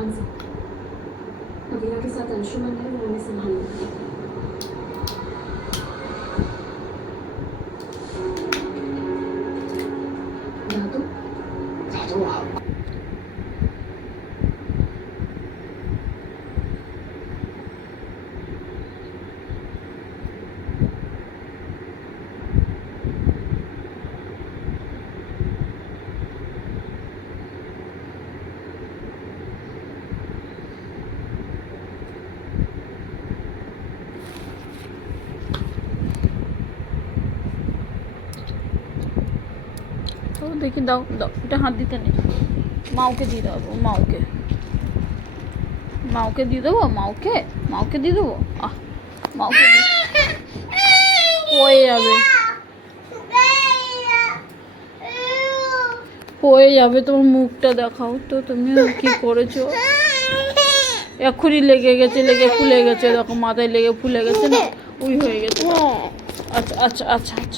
ध्यान से। अगला के साथ अंशुमन है, वो उन्हें संभालना। दादू दादू आप তো দেখি দাও দাও, এটা হাত দিতে নেই, মাওকে দিয়ে দেবো, মাওকে দিয়ে দেবো, মাওকে দিয়ে দেবো। মাওকে পড়ে যাবে তোমার মুখটা দেখাও তো, তুমি কি করেছো? এখনই লেগে ফুলে গেছে, দেখো মাথায় লেগে ফুলে গেছে না, হয়ে গেছে। আচ্ছা আচ্ছা আচ্ছা আচ্ছা।